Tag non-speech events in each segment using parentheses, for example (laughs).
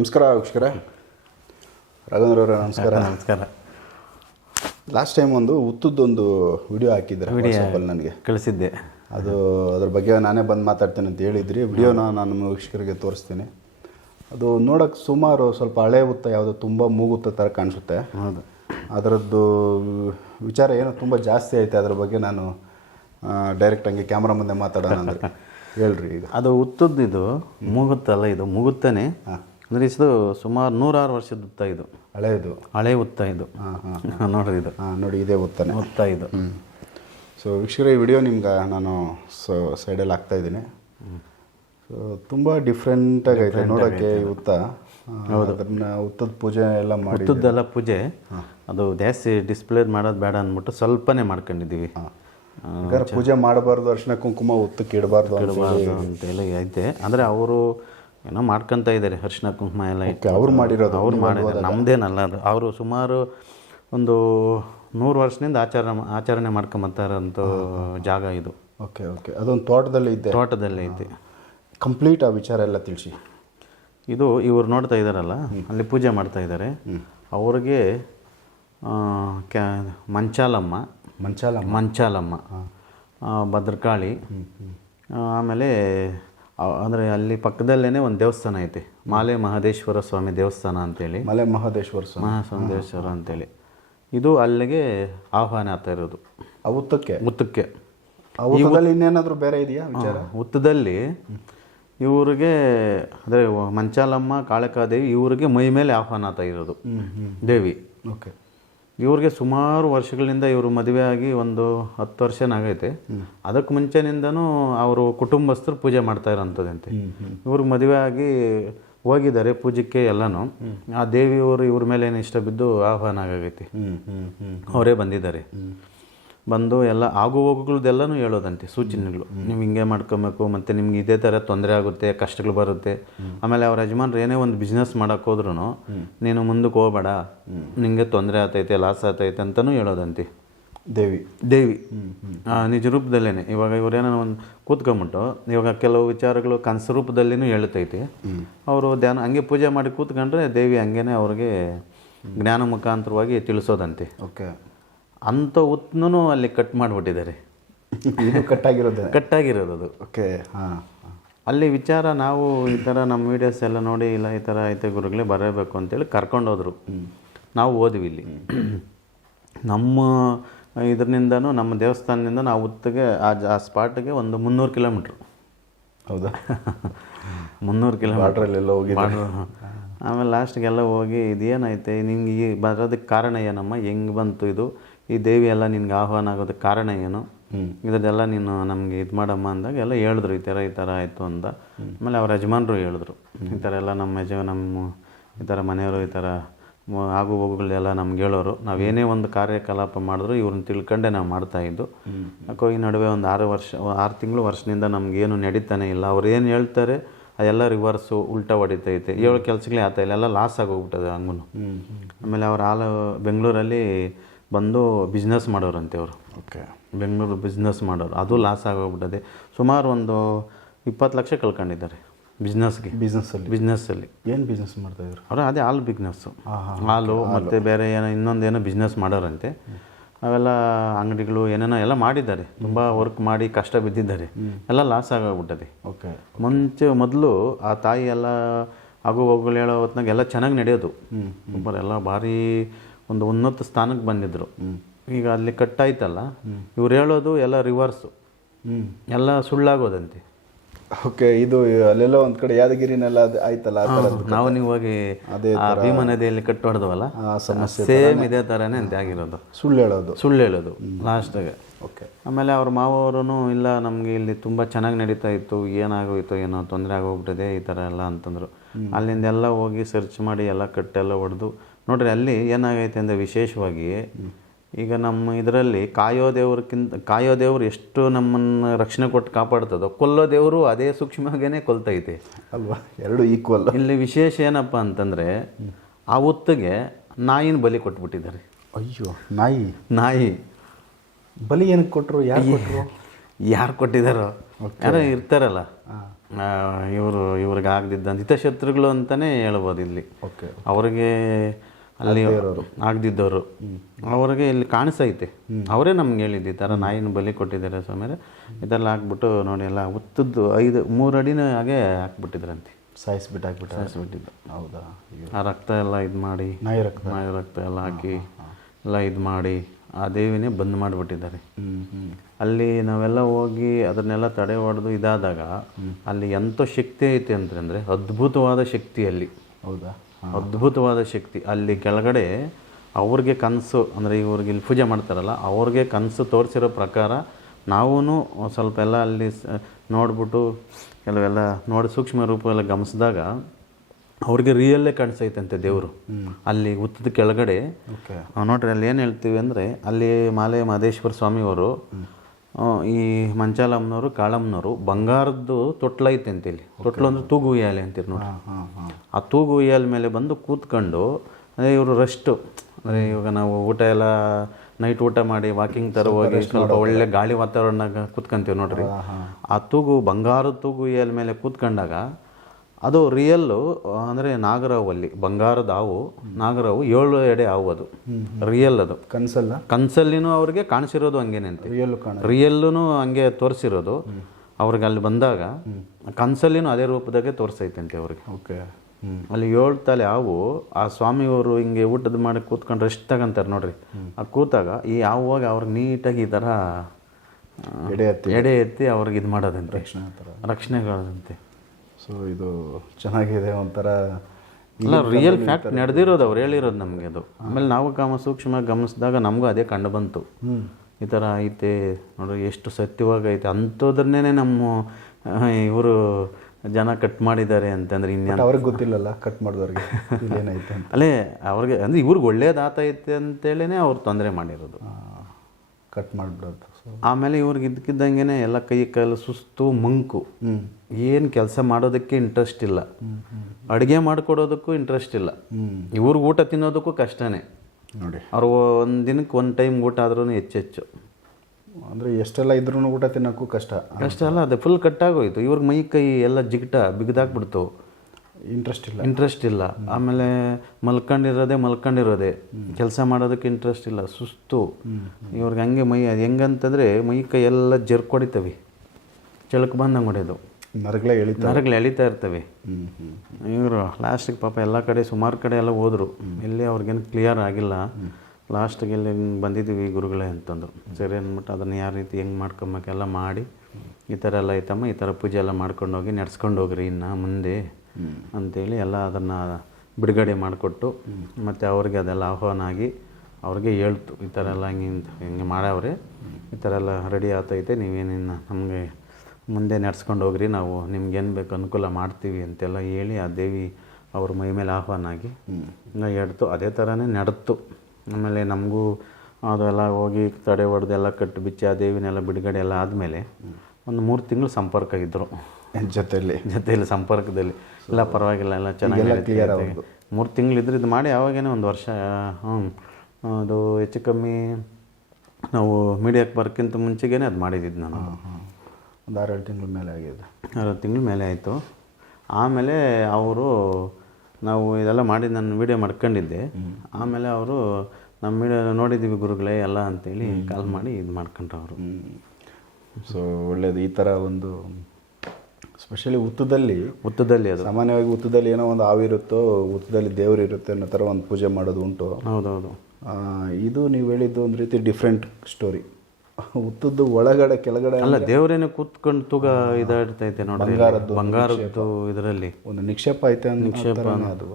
ನಮಸ್ಕಾರ ವೀಕ್ಷಕರ. ರಾಘವೇಂದ್ರವರ ಅವರೇ ನಮಸ್ಕಾರ. (laughs) ನಮಸ್ಕಾರ. ಲಾಸ್ಟ್ ಟೈಮ್ ಒಂದು ಉತ್ತದ್ದೊಂದು ವಿಡಿಯೋ ಹಾಕಿದ್ರೆ ವಾಟ್ಸಪ್ಪಲ್ಲಿ ನನಗೆ. ಕಳಿಸಿದ್ದೆ. ಅದು ಅದ್ರ ಬಗ್ಗೆ ನಾನೇ ಬಂದು ಮಾತಾಡ್ತೇನೆ ಅಂತ ಹೇಳಿದ್ರಿ. ವಿಡಿಯೋನ ನಾನು ನಮ್ಮ ವೀಕ್ಷಕರಿಗೆ ತೋರಿಸ್ತೀನಿ. ಅದು ನೋಡೋಕ್ಕೆ ಸುಮಾರು ಸ್ವಲ್ಪ ಹಳೆ ಉತ್ತ ಯಾವುದೋ ತುಂಬ ಮೂಗುತ್ತ ಥರ ಕಾಣಿಸುತ್ತೆ. ಹೌದು. ಅದರದ್ದು ವಿಚಾರ ಏನೋ ತುಂಬ ಜಾಸ್ತಿ ಐತೆ. ಅದ್ರ ಬಗ್ಗೆ ನಾನು ಡೈರೆಕ್ಟ್ ಹಂಗೆ ಕ್ಯಾಮ್ರಾ ಮುಂದೆ ಮಾತಾಡೋಣ ಅಂದರೆ. (laughs) ಹೇಳ್ರಿ ಈಗ. ಅದು ಉತ್ತದ್ದು ಇದು ಮೂಗುತ್ತಲ್ಲ ಇದು ಮುಗುತ್ತನೆ ಅಂದರೆ ಇದು ಸುಮಾರು ನೂರಾರು ವರ್ಷದ ಉತ್ತ ಇದು. ಹಳೆಯದು. ಹಳೆ ಉತ್ತ ಇದು. ಹಾಂ (laughs) ನೋಡ್ರಿ ಇದು. ನೋಡಿ ಇದೇ ಉತ್ತನೆ ಉತ್ತ ಇದು. ಸೊ ವೀಕ್ಷಕರೇ ಈ ವಿಡಿಯೋ ನಿಮ್ಗೆ ನಾನು ಸೊ ಸೈಡಲ್ಲಿ ಹಾಕ್ತಾ ಇದ್ದೀನಿ. ಸೊ ತುಂಬ ಡಿಫ್ರೆಂಟಾಗಿ ಐತೆ. ನೋಡೋಕ್ಕೆ ಉತ್ತ ಹೌದು. ಅದನ್ನ ಉತ್ತದ ಪೂಜೆ ಎಲ್ಲ ಮಾಡಿ ಉತ್ತದ್ದೆಲ್ಲ ಪೂಜೆ? ಅದು ಜಾಸ್ತಿ ಡಿಸ್ಪ್ಲೇ ಮಾಡೋದು ಬೇಡ ಅಂದ್ಬಿಟ್ಟು ಸ್ವಲ್ಪನೇ ಮಾಡ್ಕೊಂಡಿದ್ದೀವಿ. ಪೂಜೆ ಮಾಡಬಾರ್ದು ಅರ್ಶಿನ ಕುಂಕುಮ ಉತ್ತಕ್ಕೆ ಇಡಬಾರ್ದು ಅಂತ ಇಡಬಾರ್ದು ಅಂತೇಳಿ ಐತೆ. ಅಂದರೆ ಅವರು ಏನೋ ಮಾಡ್ಕೊತಾ ಇದ್ದಾರೆ. ಅರ್ಶಿನ ಕುಂಕುಮ ಎಲ್ಲ ಇಟ್ಟು ಅವ್ರು ಮಾಡಿರೋದು ಅವ್ರು ಮಾಡಿದ್ದಾರೆ. ನಮ್ಮದೇನಲ್ಲ ಅದು. ಅವರು ಸುಮಾರು ಒಂದು ನೂರು ವರ್ಷದಿಂದ ಆಚಾರ ಆಚರಣೆ ಮಾಡ್ಕೊಂಬತ್ತಾರಂಥ ಜಾಗ ಇದು. ಓಕೆ ಓಕೆ ಅದೊಂದು ತೋಟದಲ್ಲಿ ಇದ್ದೆ. ತೋಟದಲ್ಲಿ ಐತಿ ಕಂಪ್ಲೀಟ್ ಆ ವಿಚಾರ ಎಲ್ಲ ತಿಳಿಸಿ. ಇದು ಇವ್ರು ನೋಡ್ತಾ ಇದ್ದಾರಲ್ಲ ಅಲ್ಲಿ ಪೂಜೆ ಮಾಡ್ತಾ ಇದ್ದಾರೆ. ಅವ್ರಿಗೆ ಕ್ಯಾ ಮಂಚಾಲಮ್ಮ ಮಂಚಾಲ ಮಂಚಾಲಮ್ಮ ಭದ್ರಕಾಳಿ ಆಮೇಲೆ ಅಂದರೆ ಅಲ್ಲಿ ಪಕ್ಕದಲ್ಲೇ ಒಂದು ದೇವಸ್ಥಾನ ಐತೆ. ಮಾಲೆ ಮಹದೇಶ್ವರ ಸ್ವಾಮಿ ದೇವಸ್ಥಾನ ಅಂತೇಳಿ. ಮಲೆ ಮಹದೇಶ್ವರ ಸ್ವಾಮಿ. ಮಹಾಸ್ವಾಮೇಶ್ವರ ಅಂತೇಳಿ. ಇದು ಅಲ್ಲಿಗೆ ಆಹ್ವಾನ ಆಗ್ತಾ ಇರೋದು. ಉತ್ತಕ್ಕೆ ಉತ್ತಕ್ಕೆ ಇನ್ನೇನಾದರೂ ಬೇರೆ ಇದೆಯಾ ವಿಚಾರ? ಉತ್ತದಲ್ಲಿ ಇವರಿಗೆ ಅಂದರೆ ಮಂಚಾಲಮ್ಮ ಕಾಳಕಾದೇವಿ ಇವ್ರಿಗೆ ಮೈ ಮೇಲೆ ಆಹ್ವಾನ ಆಗ್ತಾ ಇರೋದು. ದೇವಿ. ಓಕೆ. ಇವ್ರಿಗೆ ಸುಮಾರು ವರ್ಷಗಳಿಂದ ಇವರು ಮದುವೆ ಆಗಿ ಒಂದು ಹತ್ತು ವರ್ಷನಾಗೈತೆ ಅದಕ್ಕೆ ಮುಂಚೆನಿಂದನೂ ಅವರು ಕುಟುಂಬಸ್ಥರು ಪೂಜೆ ಮಾಡ್ತಾ ಇರೋಂಥದ್ದಂತೆ. ಇವ್ರಿಗೆ ಮದುವೆ ಆಗಿ ಹೋಗಿದ್ದಾರೆ ಪೂಜಕ್ಕೆ ಎಲ್ಲನೂ. ಆ ದೇವಿಯವರು ಇವ್ರ ಮೇಲೆ ಏನು ಇಷ್ಟ ಬಿದ್ದು ಆಹ್ವಾನ ಆಗೈತಿ. ಹ್ಞೂ ಹ್ಞೂ ಹ್ಞೂ ಅವರೇ ಬಂದಿದ್ದಾರೆ. ಬಂದು ಎಲ್ಲ ಆಗು ಹೋಗುಗಳದ್ದೆಲ್ಲನೂ ಹೇಳೋದಂತೆ ಸೂಚನೆಗಳು. ನೀವು ಹಿಂಗೆ ಮಾಡ್ಕೊಬೇಕು ಮತ್ತು ನಿಮ್ಗೆ ಇದೇ ಥರ ತೊಂದರೆ ಆಗುತ್ತೆ ಕಷ್ಟಗಳು ಬರುತ್ತೆ. ಆಮೇಲೆ ಅವ್ರ ಯಜಮಾನ್ರು ಏನೇ ಒಂದು ಬಿಸ್ನೆಸ್ ಮಾಡೋಕೆ ಹೋದ್ರೂ ನೀನು ಮುಂದಕ್ಕೆ ಹೋಗ್ಬೇಡ. ನಿಮಗೆ ತೊಂದರೆ ಆಗ್ತೈತೆ ಲಾಸ್ ಆಗ್ತೈತೆ ಅಂತಲೂ ಹೇಳೋದಂತೆ. ದೇವಿ. ದೇವಿ. ನಿಜ ರೂಪದಲ್ಲೇ ಇವಾಗ ಇವರೇನೋ ಒಂದು ಕೂತ್ಕೊಂಬಿಟ್ಟು ಇವಾಗ ಕೆಲವು ವಿಚಾರಗಳು ಕನಸು ರೂಪದಲ್ಲಿನೂ ಹೇಳ್ತೈತೆ ಅವರು ಧ್ಯಾನ ಹಂಗೆ ಪೂಜೆ ಮಾಡಿ ಕೂತ್ಕೊಂಡ್ರೆ ದೇವಿ ಹಂಗೇನೆ ಅವ್ರಿಗೆ ಜ್ಞಾನ ಮುಖಾಂತರವಾಗಿ ತಿಳಿಸೋದಂತೆ. ಓಕೆ. ಅಂಥ ಉತ್ನೂ ಅಲ್ಲಿ ಕಟ್ ಮಾಡಿಬಿಟ್ಟಿದ್ದಾರೆ. ಇದು ಕಟ್ಟಾಗಿರೋದೇ? ಕಟ್ಟಾಗಿರೋದು ಅದು. ಓಕೆ ಹಾಂ ಅಲ್ಲಿ ವಿಚಾರ ನಾವು ಈ ಥರ ನಮ್ಮ ವೀಡಿಯೋಸ್ ಎಲ್ಲ ನೋಡಿ ಇಲ್ಲ ಈ ಥರ ಐತೆ ಗುರುಗಳೇ ಬರಬೇಕು ಅಂತೇಳಿ ಕರ್ಕೊಂಡೋದ್ರು. ನಾವು ಓದ್ವಿ ಇಲ್ಲಿ. ನಮ್ಮ ಇದರಿಂದನೂ ನಮ್ಮ ದೇವಸ್ಥಾನದಿಂದ ನಾವು ಉತ್ತಿಗೆ ಆ ಜ- ಆ ಸ್ಪಾಟ್ಗೆ ಒಂದು ಮುನ್ನೂರು ಕಿಲೋಮೀಟ್ರ್. ಹೌದಾ? (laughs) ಮುನ್ನೂರು ಕಿಲೋಮೀಟ್ರ್. ಎಲ್ಲ ಹೋಗಿ ಆಮೇಲೆ ಲಾಸ್ಟ್ಗೆಲ್ಲ ಹೋಗಿ ಇದೇನೈತೆ ನಿಂಗೆ ಈ ಬರೋದಕ್ಕೆ ಕಾರಣ ಏನಮ್ಮ? ಹೆಂಗೆ ಬಂತು ಇದು? ಈ ದೇವಿ ಎಲ್ಲ ನಿನ್ಗೆ ಆಹ್ವಾನ ಆಗೋದಕ್ಕೆ ಕಾರಣ ಏನು? ಇದರದೆಲ್ಲ ನೀನು ನಮಗೆ ಇದು ಮಾಡಮ್ಮ ಅಂದಾಗ ಎಲ್ಲ ಹೇಳಿದ್ರು ಈ ಥರ ಈ ಥರ ಆಯಿತು ಅಂತ. ಆಮೇಲೆ ಅವ್ರ ಯಜಮಾನರು ಹೇಳಿದ್ರು ಈ ಥರ ಎಲ್ಲ ನಮ್ಮ ಯಜ ನಮ್ಮ ಈ ಥರ ಮನೆಯವರು ಈ ಥರ ಆಗು ಹೋಗುಗಳೆಲ್ಲ ನಮ್ಗೆ ಹೇಳೋರು. ನಾವೇನೇ ಒಂದು ಕಾರ್ಯಕಲಾಪ ಮಾಡಿದ್ರು ಇವ್ರನ್ನ ತಿಳ್ಕೊಂಡೆ ನಾವು ಮಾಡ್ತಾಯಿದ್ದು ಯಾಕೋ ಈ ನಡುವೆ ಒಂದು ಆರು ವರ್ಷ ಆರು ತಿಂಗಳು ವರ್ಷದಿಂದ ನಮಗೇನು ನಡೀತಾನೆ ಇಲ್ಲ. ಅವ್ರು ಏನು ಹೇಳ್ತಾರೆ ಅದೆಲ್ಲ ರಿವರ್ಸು ಉಲ್ಟಾ ಹೊಡಿತೈತೆ. ಏಳು ಕೆಲಸಗಳೇ ಆತ ಇಲ್ಲ. ಎಲ್ಲ ಲಾಸ್ ಆಗೋಗ್ಬಿಟ್ಟದೆ ಹಂಗೂ ಆಮೇಲೆ ಅವ್ರು ಆಲ ಬೆಂಗಳೂರಲ್ಲಿ ಬಂದು ಬಿಸ್ನೆಸ್ ಮಾಡೋರಂತೆ ಅವರು. ಓಕೆ ಬೆಂಗಳೂರು ಬಿಸ್ನೆಸ್ ಮಾಡೋರು. ಅದು ಲಾಸ್ ಆಗೋಗ್ಬಿಟ್ಟದೆ. ಸುಮಾರು ಒಂದು ಇಪ್ಪತ್ತು ಲಕ್ಷ ಕಳ್ಕೊಂಡಿದ್ದಾರೆ ಬಿಸ್ನೆಸ್ಗೆ ಬಿಸ್ನೆಸ್ಸಲ್ಲಿ ಬಿಸ್ನೆಸ್ಸಲ್ಲಿ ಏನು ಬಿಸ್ನೆಸ್ ಮಾಡ್ತಾಯಿದ್ರು ಅವರು ಅದೇ ಹಾಲು ಬಿಸ್ನೆಸ್ಸು ಹಾಲು ಮತ್ತು ಬೇರೆ ಏನೋ ಇನ್ನೊಂದೇನೋ ಬಿಸ್ನೆಸ್ ಮಾಡೋರಂತೆ. ಅವೆಲ್ಲ ಅಂಗಡಿಗಳು ಏನೇನೋ ಎಲ್ಲ ಮಾಡಿದ್ದಾರೆ. ತುಂಬ ವರ್ಕ್ ಮಾಡಿ ಕಷ್ಟ ಬಿದ್ದಿದ್ದಾರೆ. ಎಲ್ಲ ಲಾಸ್ ಆಗೋಗ್ಬಿಟ್ಟದೆ. ಓಕೆ ಮುಂಚೆ ಮೊದಲು ಆ ತಾಯಿ ಎಲ್ಲ ಆಗು ಹೋಗುಗಳು ಹೇಳೋ ಹೊತ್ನಾಗ ಎಲ್ಲ ಚೆನ್ನಾಗಿ ನಡೆಯೋದು. ಎಲ್ಲ ಭಾರಿ ಒಂದು ಉನ್ನತ ಸ್ಥಾನಕ್ಕೆ ಬಂದಿದ್ದರು ಈಗ ಅಲ್ಲಿ ಕಟ್ಟಾಯ್ತಲ್ಲ ಇವ್ರು ಹೇಳೋದು ಎಲ್ಲ ರಿವರ್ಸು ಎಲ್ಲ ಸುಳ್ಳಾಗೋದಂತೆ. ಓಕೆ ಇದು ಅಲ್ಲೆಲ್ಲ ಒಂದು ಕಡೆ ಯಾದಗಿರಿನೆಲ್ಲ ಅದು ಆಯ್ತಲ್ಲ ಆ ನಾವು ನೀವು ಹೋಗಿ ಅದೇ ಆ ಭೀಮಾ ನದಿಯಲ್ಲಿ ಕಟ್ಟೊಡ್ದವಲ್ಲ ಸಮಸ್ಯೆ ಸೇಮ್ ಇದೇ ಥರನೇ ಅಂತ ಆಗಿರೋದು. ಸುಳ್ಳು ಹೇಳೋದು. ಸುಳ್ಳು ಹೇಳೋದು ಲಾಸ್ಟಾಗೆ ಓಕೆ. ಆಮೇಲೆ ಅವ್ರ ಮಾವವರು ಇಲ್ಲ ನಮಗೆ ಇಲ್ಲಿ ತುಂಬಾ ಚೆನ್ನಾಗಿ ನಡೀತಾ ಇತ್ತು ಏನಾಗೋಯ್ತು ಏನೋ ತೊಂದರೆ ಆಗೋಗ್ಬಿಟ್ಟಿದೆ ಈ ತರ ಎಲ್ಲ ಅಂತಂದ್ರು. ಅಲ್ಲಿಂದ ಎಲ್ಲ ಹೋಗಿ ಸರ್ಚ್ ಮಾಡಿ ಎಲ್ಲ ಕಟ್ಟೆಲ್ಲ ಹೊಡೆದು ನೋಡ್ರಿ ಅಲ್ಲಿ ಏನಾಗೈತೆ ಅಂದರೆ ವಿಶೇಷವಾಗಿ ಈಗ ನಮ್ಮ ಇದರಲ್ಲಿ ಕಾಯೋ ದೇವ್ರಕ್ಕಿಂತ ಕಾಯೋ ದೇವ್ರು ಎಷ್ಟು ನಮ್ಮನ್ನು ರಕ್ಷಣೆ ಕೊಟ್ಟು ಕಾಪಾಡ್ತದೋ ಕೊಲ್ಲೋ ದೇವರು ಅದೇ ಸೂಕ್ಷ್ಮವಾಗೇ ಕೊಲ್ತೈತೆ. ಅಲ್ವಾ? ಎರಡು ಈಕ್ವಲ್ ಇಲ್ಲಿ ವಿಶೇಷ ಏನಪ್ಪ ಅಂತಂದರೆ ಆ ಹೊತ್ತಿಗೆ ನಾಯಿನ ಬಲಿ ಕೊಟ್ಬಿಟ್ಟಿದ್ದಾರೆ. ಅಯ್ಯೋ ನಾಯಿ? ನಾಯಿ. ಬಲಿ ಏನಕ್ಕೆ ಕೊಟ್ಟರು ಯಾರು ಕೊಟ್ಟರು ಯಾರು ಕೊಟ್ಟಿದ್ದಾರೋ ಯಾರೋ ಇರ್ತಾರಲ್ಲ. ಇವರು ಇವ್ರಿಗೆ ಆಗದಿದ್ದಂತ ಹಿತಶತ್ರುಗಳು ಅಂತಲೇ ಹೇಳ್ಬೋದು ಇಲ್ಲಿ. ಓಕೆ. ಅವ್ರಿಗೆ ಅಲ್ಲಿ ಆಗದಿದ್ದವರು. ಅವ್ರಿಗೆ ಇಲ್ಲಿ ಕಾಣಿಸೈತೆ. ಅವರೇ ನಮ್ಗೆ ಹೇಳಿದ್ದು ಈ ಥರ ನಾಯಿನ ಬಲಿ ಕೊಟ್ಟಿದ್ದಾರೆ ಸ್ವಾಮಿಯರೆ. ಇದೆಲ್ಲ ಹಾಕ್ಬಿಟ್ಟು ನೋಡಿ ಎಲ್ಲ ಉತ್ತದ್ದು ಐದು ಮೂರು ಅಡಿನ ಹಾಗೆ ಹಾಕ್ಬಿಟ್ಟಿದ್ರಂತೆ. ಸಾಯಿಸ್ಬಿಟ್ಟು ಹಾಕ್ಬಿಟ್ಟು ಹೌದಾ? ಆ ರಕ್ತ ಎಲ್ಲ ಇದು ಮಾಡಿ ನಾಯಿ ರಕ್ತ? ನಾಯಿ ರಕ್ತ ಎಲ್ಲ ಹಾಕಿ ಎಲ್ಲ ಇದು ಮಾಡಿ ಆ ದೇವಿನೇ ಬಂದ್ ಮಾಡಿಬಿಟ್ಟಿದ್ದಾರೆ. ಅಲ್ಲಿ ನಾವೆಲ್ಲ ಹೋಗಿ ಅದನ್ನೆಲ್ಲ ತಡೆ ಹೊಡೆದು ಇದಾದಾಗ ಅಲ್ಲಿ ಎಂಥ ಶಕ್ತಿ ಐತೆ ಅಂತಂದರೆ ಅದ್ಭುತವಾದ ಶಕ್ತಿ ಅಲ್ಲಿ. ಹೌದಾ? ಅದ್ಭುತವಾದ ಶಕ್ತಿ. ಅಲ್ಲಿ ಕೆಳಗಡೆ ಅವ್ರಿಗೆ ಕನಸು ಅಂದರೆ ಇವ್ರಿಗೆ ಇಲ್ಲಿ ಪೂಜೆ ಮಾಡ್ತಾರಲ್ಲ ಅವ್ರಿಗೆ ಕನಸು ತೋರಿಸಿರೋ ಪ್ರಕಾರ ನಾವೂ ಸ್ವಲ್ಪ ಎಲ್ಲ ಅಲ್ಲಿ ನೋಡ್ಬಿಟ್ಟು ಕೆಲವೆಲ್ಲ ನೋಡಿ ಸೂಕ್ಷ್ಮ ರೂಪ ಎಲ್ಲ ಗಮನಿಸಿದಾಗ ಅವ್ರಿಗೆ ರಿಯಲ್ಲೇ ಕಾಣಿಸೈತಂತೆ ದೇವರು. ಅಲ್ಲಿ ಉತ್ತದ ಕೆಳಗಡೆ ನೋಡ್ರಿ ಅಲ್ಲಿ ಏನು ಹೇಳ್ತೀವಿ ಅಂದರೆ ಅಲ್ಲಿ ಮಾಲೆ ಮಹದೇಶ್ವರ ಸ್ವಾಮಿಯವರು ಈ ಮಂಚಾಲಮ್ಮನವರು ಕಾಳಮ್ಮನವರು ಬಂಗಾರದ್ದು ತೊಟ್ಲೈತೆ ಅಂತೇಳಿ ತೊಟ್ಲು ಅಂದ್ರೆ ತೂಗು ಉಯ್ಯಾಲೆ ಅಂತೀರಿ ನೋಡಿ ಆ ತೂಗು ಉಯ್ಯಾಲ ಮೇಲೆ ಬಂದು ಕೂತ್ಕೊಂಡು ಅದೇ ಇವರು ರೆಸ್ಟು ಅಂದರೆ ಇವಾಗ ನಾವು ಊಟ ಎಲ್ಲ ನೈಟ್ ಊಟ ಮಾಡಿ ವಾಕಿಂಗ್ ಥರ ಹೋಗಿ ಸ್ವಲ್ಪ ಒಳ್ಳೆ ಗಾಳಿ ವಾತಾವರಣ ಕೂತ್ಕೊಂತೀವಿ ನೋಡ್ರಿ. ಆ ತೂಗು ಬಂಗಾರದ ತೂಗು ಉಯ್ಯಾಲೆ ಮೇಲೆ ಕೂತ್ಕೊಂಡಾಗ ಅದು ರಿಯಲ್ಲು ಅಂದರೆ ನಾಗರಾವು ಅಲ್ಲಿ ಬಂಗಾರದ ಹಾವು ನಾಗರಾವು ಏಳು ಎಡೆ ಹಾವು ಅದು. ರಿಯಲ್ ಅದು. ಕನ್ಸಲ್ಲ? ಕನ್ಸಲ್ಲಿನೂ ಅವ್ರಿಗೆ ಕಾಣಿಸಿರೋದು ಹಂಗೇನೆ ಅಂತ. ರಿಯಲ್ಲು ಕಾಣ ರಿಯಲ್ಲೂ ಹಂಗೆ ತೋರಿಸಿರೋದು. ಅವ್ರಿಗೆ ಅಲ್ಲಿ ಬಂದಾಗ ಕನ್ಸಲ್ಲಿನೂ ಅದೇ ರೂಪದಾಗೆ ತೋರಿಸೈತಂತೆ ಅವ್ರಿಗೆ. ಓಕೆ. ಅಲ್ಲಿ ಏಳು ತಲೆ ಹಾವು ಆ ಸ್ವಾಮಿಯವರು ಹಿಂಗೆ ಊಟದ ಮಾಡಿ ಕೂತ್ಕೊಂಡು ರೆಸ್ಟ್ ತಗೊಂತಾರೆ ನೋಡ್ರಿ. ಆ ಕೂತಾಗ ಈ ಹಾವು ಹೋಗಿ ಅವ್ರಿಗೆ ನೀಟಾಗಿ ಈ ಥರ ಎಡೆ ಎತ್ತಿ. ಎಡೆ ಎತ್ತಿ ಅವ್ರಿಗೆ ಇದು ಮಾಡೋದಂತೆ. ರಕ್ಷಣೆ ರಕ್ಷಣೆಗಳಂತೆ ಸೊ ಇದು ಚೆನ್ನಾಗಿದೆ ಒಂಥರ ಇಲ್ಲ ರಿಯಲ್ ಫ್ಯಾಕ್ಟ್ ನಡೆದಿರೋದು ಅವ್ರು ಹೇಳಿರೋದು ನಮಗೆ ಅದು. ಆಮೇಲೆ ನಾವು ಕಾಮ ಸೂಕ್ಷ್ಮ ಗಮನಿಸಿದಾಗ ನಮಗೂ ಅದೇ ಕಂಡು ಬಂತು. ಈ ಥರ ಐತೆ ನೋಡ್ರಿ ಎಷ್ಟು ಸತ್ಯವಾಗಿ ಐತೆ. ಅಂಥದ್ರನ್ನೇ ನಮ್ಮ ಇವರು ಜನ ಕಟ್ ಮಾಡಿದ್ದಾರೆ ಅಂತಂದ್ರೆ ಇನ್ಯಾರು ಅವ್ರಿಗೆ ಗೊತ್ತಿಲ್ಲಲ್ಲ ಕಟ್ ಮಾಡಿದವ್ರಿಗೆ (laughs) ಅಂತ. ಅಲ್ಲೇ ಅವ್ರಿಗೆ ಅಂದ್ರೆ ಇವ್ರಿಗೆ ಒಳ್ಳೇದಾತೈತೆ ಅಂತೇಳಿನೇ ಅವ್ರು ತೊಂದರೆ ಮಾಡಿರೋದು. ಕಟ್ ಮಾಡಿಬಿಡೋದು. ಆಮೇಲೆ ಇವ್ರಿಗೆ ಇದ್ದಕ್ಕಿದ್ದಂಗೆ ಎಲ್ಲ ಕೈ ಕಾಲು ಸುಸ್ತು ಮಂಕು. ಏನು ಕೆಲಸ ಮಾಡೋದಕ್ಕೆ ಇಂಟ್ರೆಸ್ಟ್ ಇಲ್ಲ. ಅಡುಗೆ ಮಾಡಿಕೊಡೋದಕ್ಕೂ ಇಂಟ್ರೆಸ್ಟ್ ಇಲ್ಲ. ಇವ್ರಿಗೆ ಊಟ ತಿನ್ನೋದಕ್ಕೂ ಕಷ್ಟನೇ. ನೋಡಿ. ಅವ್ರು ಒಂದು ದಿನಕ್ಕೆ ಒಂದು ಟೈಮ್ ಊಟ ಆದ್ರೂ ಹೆಚ್ಚೆಚ್ಚು. ಅಂದರೆ ಎಷ್ಟೆಲ್ಲ ಇದ್ರೂ ಊಟ ತಿನ್ನೋಕ್ಕೂ ಕಷ್ಟ. ಕಷ್ಟ ಅಲ್ಲ ಅದು ಫುಲ್ ಕಟ್ಟಾಗೋಯ್ತು ಇವ್ರಿಗೆ ಮೈ ಕೈ ಎಲ್ಲ ಜಿಗಟ ಬಿಗಿದಾಕ್ಬಿಡ್ತು ಇಂಟ್ರೆಸ್ಟ್ ಇಲ್ಲ. ಇಂಟ್ರೆಸ್ಟ್ ಇಲ್ಲ. ಆಮೇಲೆ ಮಲ್ಕೊಂಡಿರೋದೆ ಮಲ್ಕೊಂಡಿರೋದೇ. ಕೆಲಸ ಮಾಡೋದಕ್ಕೆ ಇಂಟ್ರೆಸ್ಟ್ ಇಲ್ಲ ಸುಸ್ತು. ಇವ್ರಿಗೆ ಹಂಗೆ ಮೈ ಹೆಂಗಂತಂದರೆ ಮೈ ಕೈ ಎಲ್ಲ ಜರ್ಕೊಡಿತವೆ ಚಳಕ್ ಬಂದಂಗೆ ಹೊಡೆಯೋದು ನರಗಳೇ ಎಳಿತಾ ನರಗಳು ಎಳಿತಾ ಇರ್ತವೆ. ಇವರು ಲಾಸ್ಟಿಗೆ ಪಾಪ ಎಲ್ಲ ಕಡೆ ಸುಮಾರು ಕಡೆ ಎಲ್ಲ ಹೋದರು. ಇಲ್ಲಿ ಅವ್ರಿಗೇನು ಕ್ಲಿಯರ್ ಆಗಿಲ್ಲ. ಲಾಸ್ಟಿಗೆ ಇಲ್ಲಿ ಹಿಂಗೆ ಬಂದಿದ್ದೀವಿ ಗುರುಗಳೇ ಅಂತಂದು ಸರಿ ಅಂದ್ಬಿಟ್ಟು ಅದನ್ನು ಯಾವ ರೀತಿ ಹೆಂಗೆ ಮಾಡ್ಕೊಬೇಕೆಲ್ಲ ಮಾಡಿ ಈ ಥರ ಎಲ್ಲ ಐತಮ್ಮ ಈ ಥರ ಪೂಜೆ ಎಲ್ಲ ಮಾಡ್ಕೊಂಡು ಹೋಗಿ ನಡ್ಸ್ಕೊಂಡು ಹೋಗ್ರಿ ಇನ್ನು ಮುಂದೆ. ಅಂತೇಳಿ ಎಲ್ಲ ಅದನ್ನು ಬಿಡುಗಡೆ ಮಾಡಿಕೊಟ್ಟು ಮತ್ತು ಅವ್ರಿಗೆ ಅದೆಲ್ಲ ಆಹ್ವಾನ ಆಗಿ ಅವ್ರಿಗೆ ಹೇಳ್ತು ಈ ಥರ ಎಲ್ಲ ಹಿಂಗೆ ಹಿಂಗೆ ಮಾಡವ್ರೆ ಈ ಥರ ಎಲ್ಲ ರೆಡಿ ಆಗ್ತೈತೆ ನೀವೇನೇನು ನಮಗೆ ಮುಂದೆ ನಡ್ಸ್ಕೊಂಡು ಹೋಗ್ರಿ ನಾವು ನಿಮ್ಗೇನು ಬೇಕು ಅನುಕೂಲ ಮಾಡ್ತೀವಿ ಅಂತೆಲ್ಲ ಹೇಳಿ ಆ ದೇವಿ ಅವ್ರ ಮೈ ಮೇಲೆ ಆಹ್ವಾನ ಆಗಿ ಹೇಳ್ತು. ಅದೇ ಥರನೇ ನಡೆತು. ಆಮೇಲೆ ನಮಗೂ ಅದೆಲ್ಲ ಹೋಗಿ ತಡೆ ಹೊಡೆದು ಎಲ್ಲ ಕಟ್ಟು ಬಿಚ್ಚಿ ಆ ದೇವಿನೆಲ್ಲ ಬಿಡುಗಡೆ ಎಲ್ಲ ಆದಮೇಲೆ ಒಂದು ಮೂರು ತಿಂಗಳು ಸಂಪರ್ಕ ಇದ್ದರು ಜೊತೆಯಲ್ಲಿ ಜೊತೆಯಲ್ಲಿ ಸಂಪರ್ಕದಲ್ಲಿ. ಇಲ್ಲ ಪರವಾಗಿಲ್ಲ ಎಲ್ಲ ಚೆನ್ನಾಗಿ ಮೂರು ತಿಂಗಳಿದ್ರೆ ಇದು ಮಾಡಿ ಯಾವಾಗೇನೆ ಒಂದು ವರ್ಷ ಹ್ಞೂ ಅದು ಹೆಚ್ಚು ಕಮ್ಮಿ ನಾವು ಮೀಡಿಯಾಕ್ಕೆ ಬರೋಕ್ಕಿಂತ ಮುಂಚೆಗೇ ಅದು ಮಾಡಿದ್ದು ನಾನು. ಒಂದು ಆರೇಳು ತಿಂಗಳ ಮೇಲೆ ಆಗಿದೆ. ಆರೇಳು ತಿಂಗಳ ಮೇಲೆ ಆಯಿತು. ಆಮೇಲೆ ಅವರು ನಾವು ಇದೆಲ್ಲ ಮಾಡಿ ನಾನು ವೀಡಿಯೋ ಮಾಡ್ಕೊಂಡಿದ್ದೆ. ಆಮೇಲೆ ಅವರು ನಮ್ಮ ವೀಡಿಯೋ ನೋಡಿದ್ದೀವಿ ಗುರುಗಳೇ ಎಲ್ಲ ಅಂತೇಳಿ ಕಾಲ್ ಮಾಡಿ ಇದು ಮಾಡ್ಕೊಂಡ್ರು ಅವರು. ಸೊ ಒಳ್ಳೇದು. ಈ ಥರ ಒಂದು ಸ್ಪೆಷಲಿ ಉತ್ತದಲ್ಲಿ ಉತ್ತದಲ್ಲಿ ಅದು. ಸಾಮಾನ್ಯವಾಗಿ ಉತ್ತದಲ್ಲಿ ಏನೋ ಒಂದು ಆವಿರುತ್ತೋ ಉತ್ತದಲ್ಲಿ ದೇವರು ಇರುತ್ತೆ ಅನ್ನೋ ಥರ ಒಂದು ಪೂಜೆ ಮಾಡೋದು ಉಂಟು. ಹೌದೌದು. ಇದು ನೀವು ಹೇಳಿದ್ದು ಒಂದು ರೀತಿ ಡಿಫ್ರೆಂಟ್ ಸ್ಟೋರಿ ಉತ್ತದ್ದು ಒಳಗಡೆ ಕೆಳಗಡೆ ಅಲ್ಲ ದೇವರೇನೆ ಕೂತ್ಕೊಂಡು ತೂಗ ಇದಾಡ್ತೈತೆ ನೋಡಿ ಬಂಗಾರದ್ದು ಬಂಗಾರದ್ದು ಇದರಲ್ಲಿ. ಒಂದು ನಿಕ್ಷೇಪ ಐತೆ ನಿಕ್ಷೇಪ. ಅದು.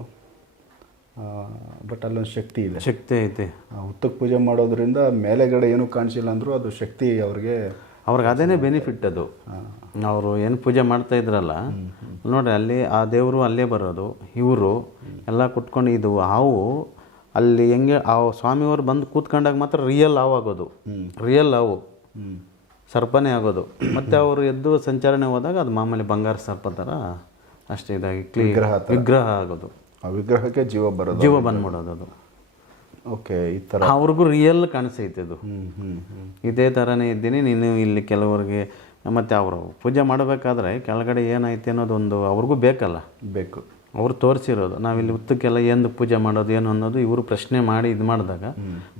ಬಟ್ ಅಲ್ಲೊಂದು ಶಕ್ತಿ ಇದೆ. ಶಕ್ತಿ ಐತೆ. ಆ ಉತ್ತಕ್ಕೆ ಪೂಜೆ ಮಾಡೋದ್ರಿಂದ ಮೇಲೆಗಡೆ ಏನು ಕಾಣಿಸಿಲ್ಲ ಅಂದರೂ ಅದು ಶಕ್ತಿ ಅವ್ರಿಗೆ ಅವ್ರಿಗೆ ಅದೇನೇ ಬೆನಿಫಿಟ್ ಅದು. ಅವರು ಏನು ಪೂಜೆ ಮಾಡ್ತಾ ಇದ್ರಲ್ಲ ನೋಡಿ ಅಲ್ಲಿ ಆ ದೇವರು ಅಲ್ಲೇ ಬರೋದು ಇವರು ಎಲ್ಲ ಕುತ್ಕೊಂಡು ಇದು ಹಾವು ಅಲ್ಲಿ ಹೆಂಗೆ ಆ ಸ್ವಾಮಿಯವರು ಬಂದು ಕೂತ್ಕೊಂಡಾಗ ಮಾತ್ರ ರಿಯಲ್ ಹಾವು ಆಗೋದು. ರಿಯಲ್ ಹಾವು. ಸರ್ಪನೇ ಆಗೋದು. ಮತ್ತು ಅವರು ಎದ್ದು ಸಂಚಾರಣೆ ಹೋದಾಗ ಅದು ಮಾಮೂಲಿ ಬಂಗಾರ ಸರ್ಪ ಥರ ಅಷ್ಟೇ ಇದಾಗಿ ಕ್ಲೀ ವಿಗ್ರಹ ವಿಗ್ರಹ ಆಗೋದು. ಆ ವಿಗ್ರಹಕ್ಕೆ ಜೀವ ಬರೋದು ಜೀವ ಬಂದ್ಬಿಡೋದು ಅದು. ಓಕೆ ಈ ಥರ ಅವ್ರಿಗೂ ರಿಯಲ್ ಕಾಣಿಸೈತೆ ಅದು. ಹ್ಞೂ ಹ್ಞೂ ಹ್ಞೂ ಇದೇ ಥರನೇ ಇದ್ದೀನಿ ನೀನು ಇಲ್ಲಿ ಕೆಲವರಿಗೆ ಮತ್ತು ಅವರು ಪೂಜೆ ಮಾಡಬೇಕಾದ್ರೆ ಕೆಳಗಡೆ ಏನೈತೆ ಅನ್ನೋದೊಂದು ಅವ್ರಿಗೂ ಬೇಕಲ್ಲ. ಬೇಕು. ಅವ್ರು ತೋರಿಸಿರೋದು. ನಾವಿಲ್ಲಿ ಉತ್ತಕ್ಕೆಲ್ಲ ಏನು ಪೂಜೆ ಮಾಡೋದು ಏನು ಅನ್ನೋದು ಇವರು ಪ್ರಶ್ನೆ ಮಾಡಿ ಇದು ಮಾಡಿದಾಗ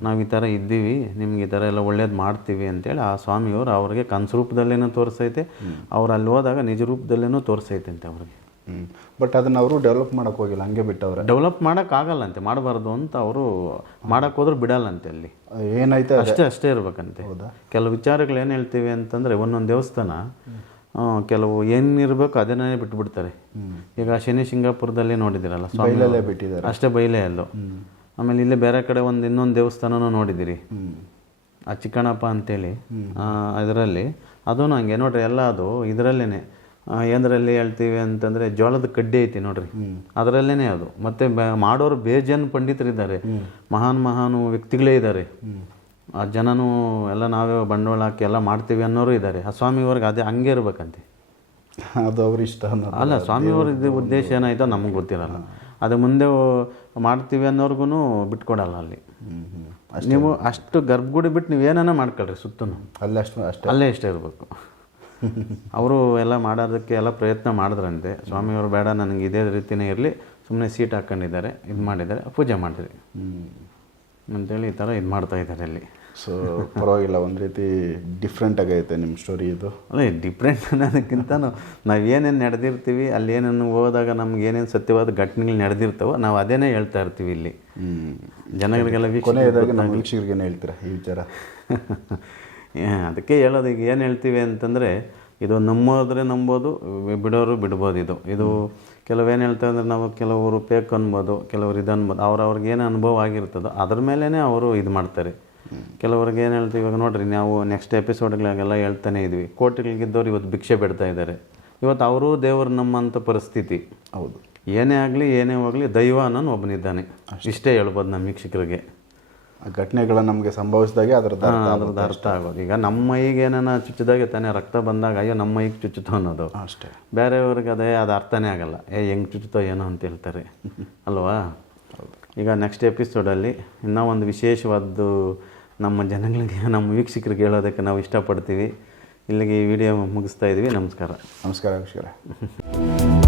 ನಾವು ಈ ಥರ ಇದ್ದೀವಿ ನಿಮ್ಗೆ ಈ ಥರ ಎಲ್ಲ ಒಳ್ಳೇದು ಮಾಡ್ತೀವಿ ಅಂತೇಳಿ ಆ ಸ್ವಾಮಿಯವರು ಅವ್ರಿಗೆ ಕನಸು ರೂಪದಲ್ಲೇನೂ ತೋರಿಸೈತೆ ಅವ್ರು ಅಲ್ಲಿ ಹೋದಾಗ ನಿಜ ರೂಪದಲ್ಲೇನೂ ತೋರಿಸೈತೆ ಅಂತೆ ಅವ್ರಿಗೆ. ಬಟ್ ಅದನ್ನ ಅವರು ಡೆವಲಪ್ ಮಾಡೋಕೆ ಹೋಗಿಲ್ಲ ಹಂಗೆ ಬಿಟ್ಟವ್ರೆ. ಡೆವಲಪ್ ಮಾಡೋಕ್ಕಾಗಲ್ಲಂತೆ ಮಾಡಬಾರ್ದು ಅಂತ ಅವರು ಮಾಡೋಕ್ಕೆ ಹೋದ್ರೆ ಬಿಡಲ್ಲಂತೆ ಅಲ್ಲಿ. ಏನೈತೆ ಅಷ್ಟೇ ಅಷ್ಟೇ ಇರಬೇಕಂತೆ. ಹೌದಾ? ಕೆಲವು ವಿಚಾರಗಳು ಏನು ಹೇಳ್ತೀವಿ ಅಂತಂದರೆ ಒಂದೊಂದು ದೇವಸ್ಥಾನ ಕೆಲವು ಏನಿರಬೇಕು ಅದನ್ನೇ ಬಿಟ್ಬಿಡ್ತಾರೆ. ಈಗ ಶನಿ ಸಿಂಗಾಪುರದಲ್ಲಿ ನೋಡಿದಿರಲ್ಲ ಬೈಲಲ್ಲೇ ಬಿಟ್ಟಿದ್ದಾರೆ. ಅಷ್ಟೇ ಬೈಲೇ ಅಲ್ಲ. ಆಮೇಲೆ ಇಲ್ಲೇ ಬೇರೆ ಕಡೆ ಒಂದು ಇನ್ನೊಂದು ದೇವಸ್ಥಾನನೂ ನೋಡಿದಿರಿ. ಆ ಚಿಕ್ಕಣಪ್ಪ ಅಂತೇಳಿ ಅದರಲ್ಲಿ ಅದೂ ಹಂಗೆ ನೋಡ್ರಿ ಎಲ್ಲ ಅದು ಇದರಲ್ಲೇ ಏನರಲ್ಲಿ ಹೇಳ್ತೀವಿ ಅಂತಂದರೆ ಜೋಳದ ಕಡ್ಡಿ ಐತಿ ನೋಡ್ರಿ. ಅದರಲ್ಲೇ ಅದು. ಮತ್ತೆ ಬ- ಮಾಡೋರು ಬೇಜನ್ ಪಂಡಿತರಿದ್ದಾರೆ. ಮಹಾನ್ ಮಹಾನ್ ವ್ಯಕ್ತಿಗಳೇ ಇದ್ದಾರೆ. ಆ ಜನನೂ ಎಲ್ಲ ನಾವೇ ಬಂಡವಾಳ ಹಾಕಿ ಎಲ್ಲ ಮಾಡ್ತೀವಿ ಅನ್ನೋರು ಇದ್ದಾರೆ. ಆ ಸ್ವಾಮಿಯವ್ರಿಗೆ ಅದೇ ಹಂಗೆ ಇರ್ಬೇಕಂತೆ. ಅದು ಅವ್ರ ಇಷ್ಟ ಅಲ್ಲ ಸ್ವಾಮಿಯವ್ರ ಉದ್ದೇಶ ಏನಾಯ್ತೋ ನಮಗೆ ಗೊತ್ತಿರಲ್ಲ. ಅದು ಮುಂದೆ ಮಾಡ್ತೀವಿ ಅನ್ನೋರ್ಗು ಬಿಟ್ಕೊಡಲ್ಲ ಅಲ್ಲಿ. ನೀವು ಅಷ್ಟು ಗರ್ಭಗುಡಿ ಬಿಟ್ಟು ನೀವು ಏನಾನ ಮಾಡ್ಕೊಳ್ರಿ ಸುತ್ತೂ ಅಲ್ಲೇ ಅಷ್ಟು ಅಷ್ಟೇ. ಅಲ್ಲೇ ಇಷ್ಟ ಇರಬೇಕು. ಅವರು ಎಲ್ಲ ಮಾಡೋದಕ್ಕೆ ಎಲ್ಲ ಪ್ರಯತ್ನ ಮಾಡಿದ್ರಂತೆ. ಸ್ವಾಮಿಯವರು ಬೇಡ ನನಗೆ ಇದೇ ರೀತಿಯೇ ಇರಲಿ. ಸುಮ್ಮನೆ ಸೀಟ್ ಹಾಕ್ಕೊಂಡಿದ್ದಾರೆ ಇದು ಮಾಡಿದ್ದಾರೆ ಪೂಜೆ ಮಾಡಿದ್ರಿ ಹ್ಞೂ ಅಂತೇಳಿ ಈ ಥರ ಇದು ಮಾಡ್ತಾ ಇದ್ದಾರೆ ಅಲ್ಲಿ. ಸೊ ಪರವಾಗಿಲ್ಲ ಒಂದು ರೀತಿ ಡಿಫ್ರೆಂಟ್ ಆಗೈತೆ ನಿಮ್ಮ ಸ್ಟೋರಿ ಇದು. ಅದೇ ಡಿಫ್ರೆಂಟ್ ಅನ್ನೋದಕ್ಕಿಂತ ನಾವು ಏನೇನು ನಡೆದಿರ್ತೀವಿ ಅಲ್ಲಿ ಏನೇನು ಹೋದಾಗ ನಮ್ಗೆ ಏನೇನು ಸತ್ಯವಾದ ಘಟನೆಗಳು ನಡೆದಿರ್ತಾವೋ ನಾವು ಅದೇನೇ ಹೇಳ್ತಾ ಇರ್ತೀವಿ ಇಲ್ಲಿ. ಹ್ಞೂ ಜನಗಳಿಗೆಲ್ಲ ಕೊನೆ ಕೊನೆಯದಾಗಿ ನಮ್ಮ ಹೇಳ್ತೀರಾ ಈ ವಿಚಾರ? (laughs) ಅದಕ್ಕೆ ಹೇಳೋದು ಈಗ ಏನು ಹೇಳ್ತೀವಿ ಅಂತಂದರೆ ಇದು ನಂಬೋದ್ರೆ ನಂಬೋದು ಬಿಡೋರು ಬಿಡ್ಬೋದು ಇದು. ಇದು ಕೆಲವೇನು ಹೇಳ್ತಾರೆ ಅಂದರೆ ನಾವು ಕೆಲವರು ಪೇಕ್ ಅನ್ಬೋದು ಕೆಲವರು ಇದು ಅನ್ಬೋದು ಅವ್ರವ್ರಿಗೆ ಏನು ಅನುಭವ ಆಗಿರ್ತದೋ ಅದ್ರ ಮೇಲೇ ಅವರು ಇದು ಮಾಡ್ತಾರೆ. ಕೆಲವ್ರಿಗೆ ಏನು ಹೇಳ್ತೀವಿ ಇವಾಗ ನೋಡ್ರಿ ನಾವು ನೆಕ್ಸ್ಟ್ ಎಪಿಸೋಡ್ಗಳಿಗೆಲ್ಲ ಹೇಳ್ತಾನೆ ಇದ್ವಿ. ಕೋಟಿಗಳಿಗಿದ್ದವ್ರು ಇವತ್ತು ಭಿಕ್ಷೆ ಬಿಡ್ತಾ ಇದ್ದಾರೆ. ಇವತ್ತು ಅವರು ದೇವರು ನಮ್ಮಂಥ ಪರಿಸ್ಥಿತಿ. ಹೌದು. ಏನೇ ಆಗಲಿ ಏನೇ ಹೋಗಲಿ ದೈವ ಅನ್ನೋನು ಒಬ್ಬನಿದ್ದಾನೆ. ಇಷ್ಟೇ ಹೇಳ್ಬೋದು ನಮ್ಮ ವೀಕ್ಷಕರಿಗೆ. ಘಟನೆಗಳು ನಮಗೆ ಸಂಭವಿಸಿದಾಗೆ ಅದರ ಅರ್ಥ ಅದ್ರದ್ದು ಅರ್ಥ ಆಗೋದು. ಈಗ ನಮ್ಮ ಮೈಗೆ ಏನಾನ ಚುಚ್ಚಿದಾಗೆ ತಾನೇ ರಕ್ತ ಬಂದಾಗ ಅಯ್ಯೋ ನಮ್ಮ ಮೈಗೆ ಚುಚ್ಚುತ್ತೋ ಅನ್ನೋದು. ಅಷ್ಟೇ. ಬೇರೆಯವ್ರಿಗೆ ಅದೇ ಅದು ಅರ್ಥನೇ ಆಗಲ್ಲ. ಏ ಹೆಂಗ್ ಚುಚ್ಚುತ್ತೋ ಏನೋ ಅಂತ ಹೇಳ್ತಾರೆ. ಅಲ್ವಾ? ಈಗ ನೆಕ್ಸ್ಟ್ ಎಪಿಸೋಡಲ್ಲಿ ಇನ್ನೂ ಒಂದು ವಿಶೇಷವಾದ್ದು ನಮ್ಮ ಜನಗಳಿಗೆ ನಮ್ಮ ವೀಕ್ಷಕರಿಗೆ ಹೇಳೋದಕ್ಕೆ ನಾವು ಇಷ್ಟಪಡ್ತೀವಿ. ಇಲ್ಲಿಗೆ ಈ ವಿಡಿಯೋ ಮುಗಿಸ್ತಾ ಇದ್ದೀವಿ. ನಮಸ್ಕಾರ. ನಮಸ್ಕಾರ ವೀಕ್ಷಕರೇ.